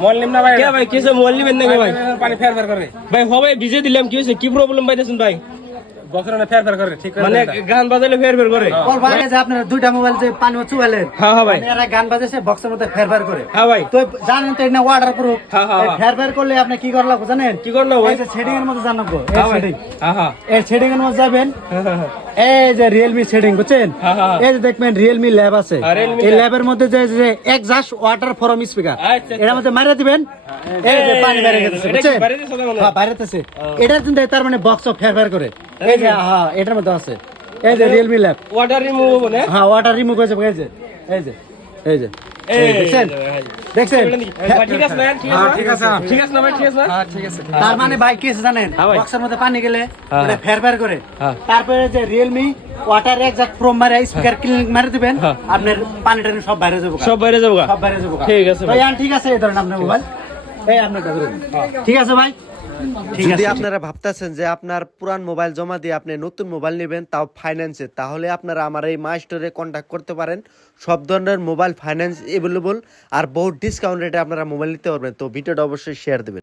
Mobile নিম না ভাই। কে ভাই কিসে মোবাইল নিবেন নাকি ভাই? পানি ফের ফের করে ভাই হবে ভিজে দিলাম কি হয়েছে, কি প্রবলেম পাইতেছেন ভাই? বক্সের না ফের ফের করে ঠিক করে মানে গান বাজালে ফের ফের করে? ভাই যে আপনার দুইটা মোবাইল যে পানি চুয়ালেন, হ্যাঁ হ্যাঁ ভাই, এরা গান বাজেছে বক্সের মধ্যে ফেরফার করে। হ্যাঁ ভাই, তো জানেন তো এটা ওয়াটার প্রুফ। হ্যাঁ, হ্যাঁ, হ্যাঁ। ফেরফার করলে আপনি কি করলা জানেন? কি করলো ভাই? এই যে সেটিং এর মধ্যে জানাবো, এই হ্যাঁ ভাই, সেটিং, হ্যাঁ হ্যাঁ এই সেটিং এর মধ্যে যাবেন, হ্যাঁ, হ্যাঁ, হ্যাঁ। এই যে রিয়েলমি সেটিং বুঝছেন, হ্যাঁ, হ্যাঁ। এই যে দেখবেন রিয়েলমি ল্যাব আছে, হ্যাঁ, Realme এই Lab। ল্যাবের মধ্যে যে যে এক্সাস্ট ওয়াটার ফরম স্পিকার, আচ্ছা, এর মধ্যে মারিয়ে দিবেন, এই যে পানি বের হয়ে গেছে এটা কি বুঝছেন? বাইরে দিছে না মনে হয়? হ্যাঁ বাইরেতেছে, এটার জন্য তার মানে বক্স ফেরফার করে। এই যে হ্যাঁ এটার মধ্যে আছে, এই যে রিয়েলমি ল্যাব, ওয়াটার রিমুভ হবে না? হ্যাঁ ওয়াটার রিমুভ হয়েছে, এই যে এই যে এই যে এই দেখছেন ভাই। দেখছেন? ভাই, ঠিক আছে না? ঠিক আছে না? ঠিক আছে। ঠিক আছে না ভাই? ঠিক আছে না? হ্যাঁ ঠিক আছে। তার মানে ভাই কি আছে জানেন, হ্যাঁ ভাই। বক্সের মধ্যে পানি গেলে হ্যাঁ। এটা ফেরফার করে। হ্যাঁ। তারপরে যে রিয়েলমি ওয়াটার এক্সাক্ট প্রো মারে স্পিকার ক্লিন মারে দিবেন, হ্যাঁ। আপনার পানি টানি সব বাইরে যাবে, সব বাইরে যাবো গা? সব বাইরে যাবে। ঠিক আছে ভাই। ভাই ঠিক আছে, এই ধরেন আপনার মোবাইল, এই আপনারটা ধরেন। ঠিক আছে ভাই, ঠিক যদি আছে। আপনারা ভাবতেছেন যে আপনার পুরান মোবাইল জমা দিয়ে আপনি নতুন মোবাইল নেবেন তাও ফাইন্যান্সে, তাহলে আপনারা আমার এই মাই স্টোরে কন্ট্যাক্ট করতে পারেন। সব ধরনের মোবাইল ফাইন্যান্স এভেলেবল আর বহুত ডিসকাউন্ট রেটে আপনারা মোবাইল নিতে পারবেন। তো ভিডিওটা অবশ্যই শেয়ার দেবেন।